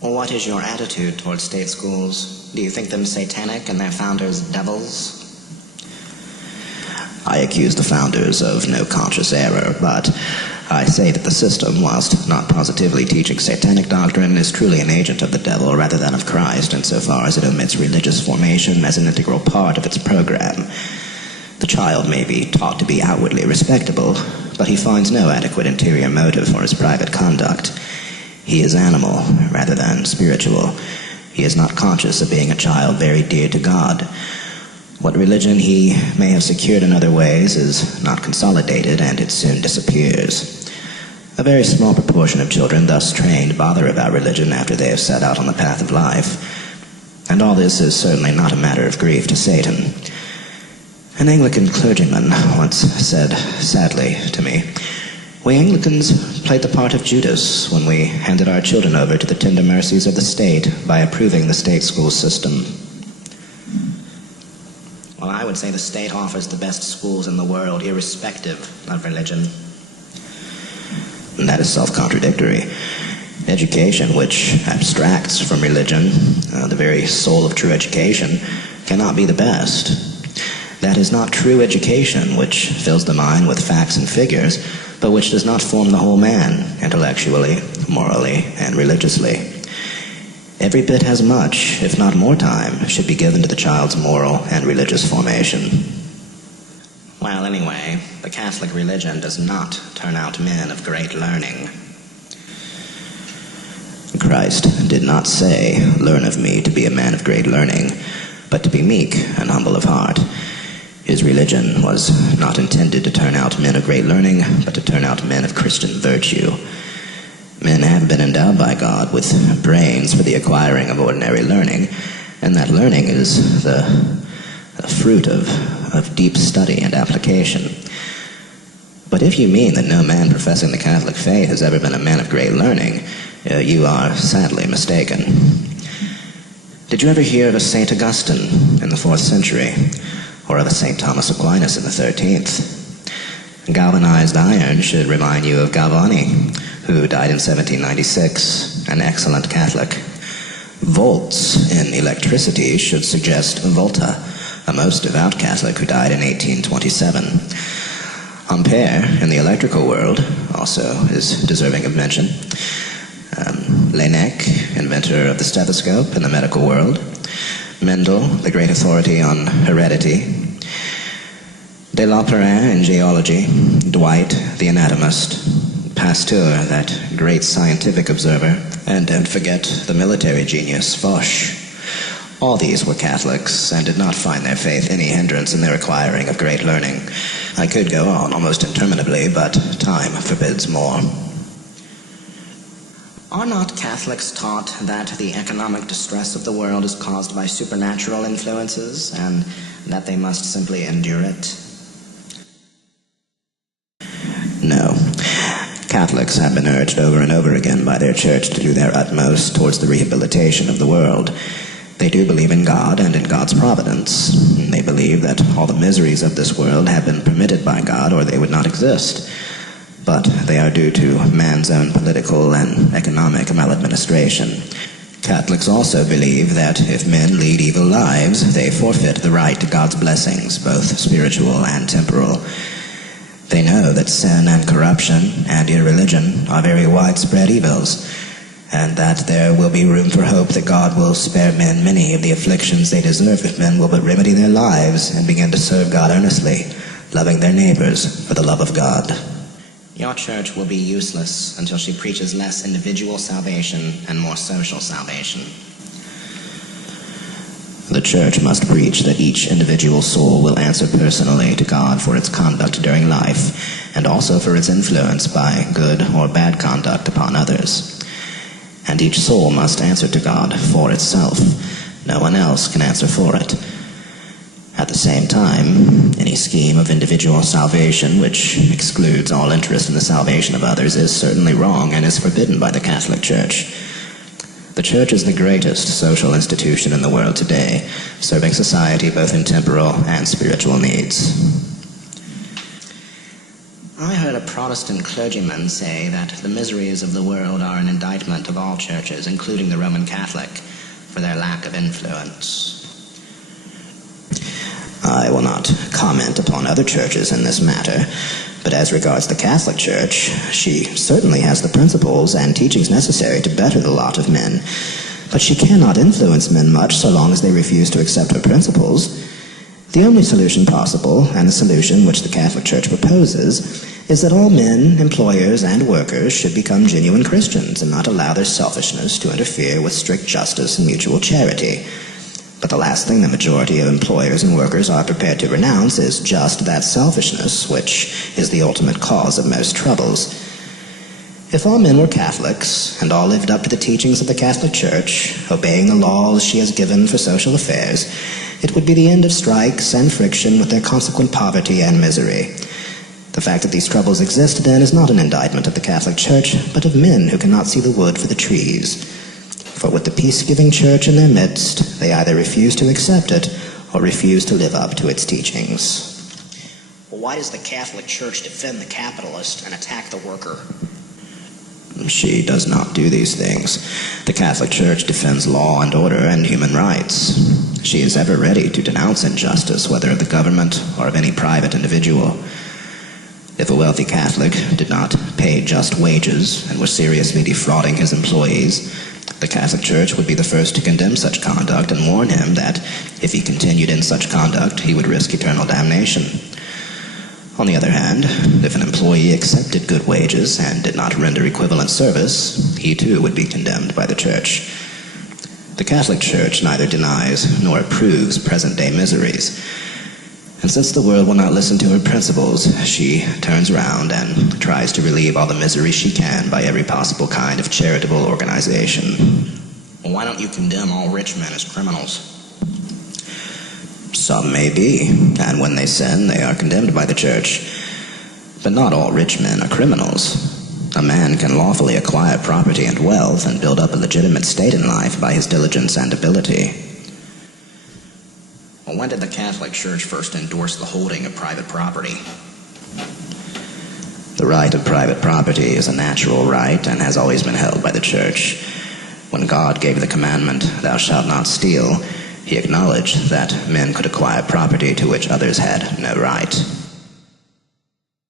Well, what is your attitude towards state schools? Do you think them satanic and their founders devils? I accuse the founders of no conscious error, but I say that the system, whilst not positively teaching satanic doctrine, is truly an agent of the devil rather than of Christ, insofar as it omits religious formation as an integral part of its program. The child may be taught to be outwardly respectable, but he finds no adequate interior motive for his private conduct. He is animal rather than spiritual. He is not conscious of being a child very dear to God. What religion he may have secured in other ways is not consolidated, and it soon disappears. A very small proportion of children thus trained bother about religion after they have set out on the path of life. And all this is certainly not a matter of grief to Satan. An Anglican clergyman once said sadly to me, "We Anglicans played the part of Judas when we handed our children over to the tender mercies of the state by approving the state school system." Well, I would say the state offers the best schools in the world, irrespective of religion. And that is self-contradictory. Education, which abstracts from religion, the very soul of true education, cannot be the best. That is not true education, which fills the mind with facts and figures, but which does not form the whole man, intellectually, morally, and religiously. Every bit as much, if not more time, should be given to the child's moral and religious formation. Well, anyway, the Catholic religion does not turn out men of great learning. Christ did not say, "Learn of me to be a man of great learning," but to be meek and humble of heart. His religion was not intended to turn out men of great learning, but to turn out men of Christian virtue. Men have been endowed by God with brains for the acquiring of ordinary learning, and that learning is the fruit of deep study and application. But if you mean that no man professing the Catholic faith has ever been a man of great learning, you are sadly mistaken. Did you ever hear of a St. Augustine in the 4th century, or of a St. Thomas Aquinas in the 13th? Galvanized iron should remind you of Galvani, who died in 1796, an excellent Catholic. Volts in electricity should suggest Volta, a most devout Catholic who died in 1827. Ampere, in the electrical world, also is deserving of mention. Laennec, inventor of the stethoscope in the medical world. Mendel, the great authority on heredity. De L'Opéra in geology. Dwight, the anatomist. Pasteur, that great scientific observer. And don't forget the military genius, Foch. All these were Catholics and did not find their faith any hindrance in their acquiring of great learning. I could go on almost interminably, but time forbids more. Are not Catholics taught that the economic distress of the world is caused by supernatural influences, and that they must simply endure it? No. Catholics have been urged over and over again by their church to do their utmost towards the rehabilitation of the world. They do believe in God and in God's providence. They believe that all the miseries of this world have been permitted by God, or they would not exist. But they are due to man's own political and economic maladministration. Catholics also believe that if men lead evil lives, they forfeit the right to God's blessings, both spiritual and temporal. They know that sin and corruption and irreligion are very widespread evils, and that there will be room for hope that God will spare men many of the afflictions they deserve if men will but remedy their lives and begin to serve God earnestly, loving their neighbors for the love of God. Your church will be useless until she preaches less individual salvation and more social salvation. The church must preach that each individual soul will answer personally to God for its conduct during life, and also for its influence by good or bad conduct upon others. And each soul must answer to God for itself. No one else can answer for it. At the same time, any scheme of individual salvation which excludes all interest in the salvation of others is certainly wrong and is forbidden by the Catholic Church. The Church is the greatest social institution in the world today, serving society both in temporal and spiritual needs. I heard a Protestant clergyman say that the miseries of the world are an indictment of all churches, including the Roman Catholic, for their lack of influence. I will not comment upon other churches in this matter, but as regards the Catholic Church, she certainly has the principles and teachings necessary to better the lot of men, but she cannot influence men much so long as they refuse to accept her principles. The only solution possible, and the solution which the Catholic Church proposes, is that all men, employers, and workers should become genuine Christians and not allow their selfishness to interfere with strict justice and mutual charity. But the last thing the majority of employers and workers are prepared to renounce is just that selfishness, which is the ultimate cause of most troubles. If all men were Catholics, and all lived up to the teachings of the Catholic Church, obeying the laws she has given for social affairs, it would be the end of strikes and friction with their consequent poverty and misery. The fact that these troubles exist, then, is not an indictment of the Catholic Church, but of men who cannot see the wood for the trees. For with the peace-giving Church in their midst, they either refuse to accept it or refuse to live up to its teachings. Well, why does the Catholic Church defend the capitalist and attack the worker? She does not do these things. The Catholic Church defends law and order and human rights. She is ever ready to denounce injustice, whether of the government or of any private individual. If a wealthy Catholic did not pay just wages and was seriously defrauding his employees, the Catholic Church would be the first to condemn such conduct and warn him that if he continued in such conduct, he would risk eternal damnation. On the other hand, if an employee accepted good wages and did not render equivalent service, he too would be condemned by the Church. The Catholic Church neither denies nor approves present-day miseries. And since the world will not listen to her principles, she turns around and tries to relieve all the misery she can by every possible kind of charitable organization. Well, why don't you condemn all rich men as criminals? Some may be, and when they sin, they are condemned by the Church. But not all rich men are criminals. A man can lawfully acquire property and wealth and build up a legitimate state in life by his diligence and ability. Well, when did the Catholic Church first endorse the holding of private property? The right of private property is a natural right and has always been held by the Church. When God gave the commandment, "Thou shalt not steal," he acknowledged that men could acquire property to which others had no right.